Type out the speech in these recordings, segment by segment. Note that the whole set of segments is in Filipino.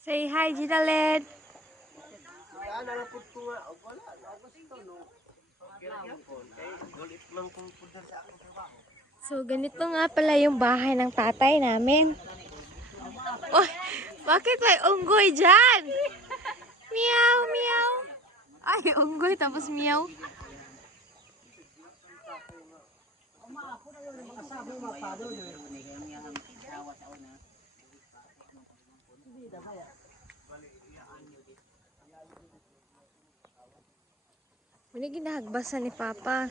Say hi, Ginalet. So, ganito nga pala yung bahay ng tatay namin. Oh, bakit may unggoy dyan? Meow, meow. Ay, unggoy tapos meow. Muna ginahagbasan ni Papa.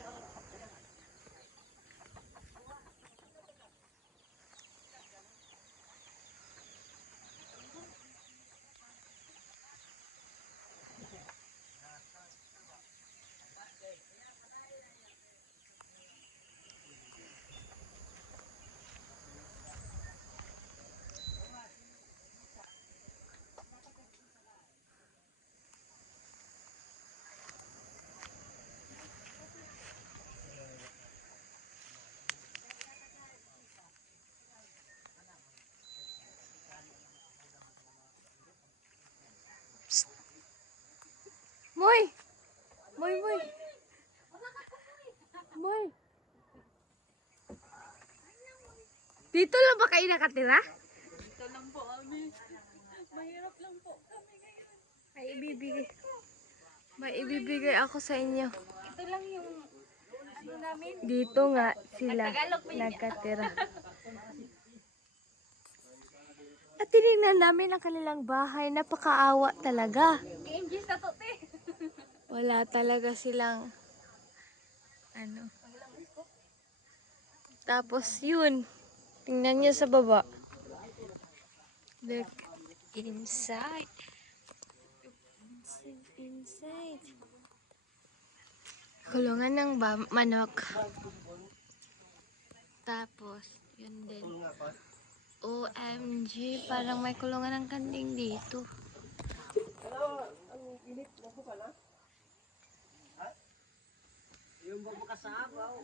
Moy! Moy, moy! Moy! Dito lang ba kayo nakatira? Dito lang po kami. Mahirap lang po kami ngayon. May ibibigay ako sa inyo. Ito lang yung ano namin. Dito nga sila nakatira. At tinignan namin ang kanilang bahay. Napakaawa talaga. KMG sa to, te. Wala talaga silang ano. Tapos yun. Tingnan nyo sa baba. Look inside. Inside. Kulungan ng manok. Tapos, yun din. OMG, parang may kulungan ng kanding dito. Yung magmakasabaw.